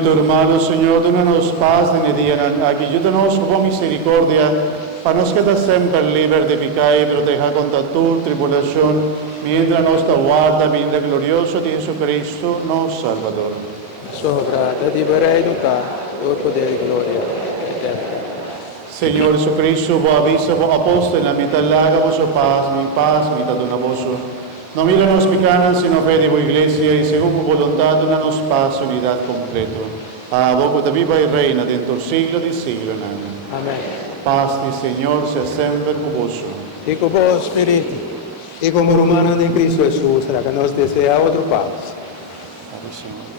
tu hermano, Señor, donanos paz nel dia, aiutanos con misericordia, para nos quedar sempre libres de pecado y proteger contra tu tribulación, mientras nos aguarda vinda glorioso de Jesucristo, nuestro Salvador. Sopra la liberai duca, o potere e gloria. Señor Jesucristo, vos avisa, vos apóstol, en la mitad larga vos paz, mitad donamoso. No mira nos picanos, sino fe de vos iglesia, y según tu voluntad, donanos paz, unidad completo. A vos que viva y reina dentro del siglo de siglo. Amen. Paz del Señor sea siempre con vos. Y con vos, Spiriti, y como romana de Cristo Jesús, la que nos desea otro paz. Amén.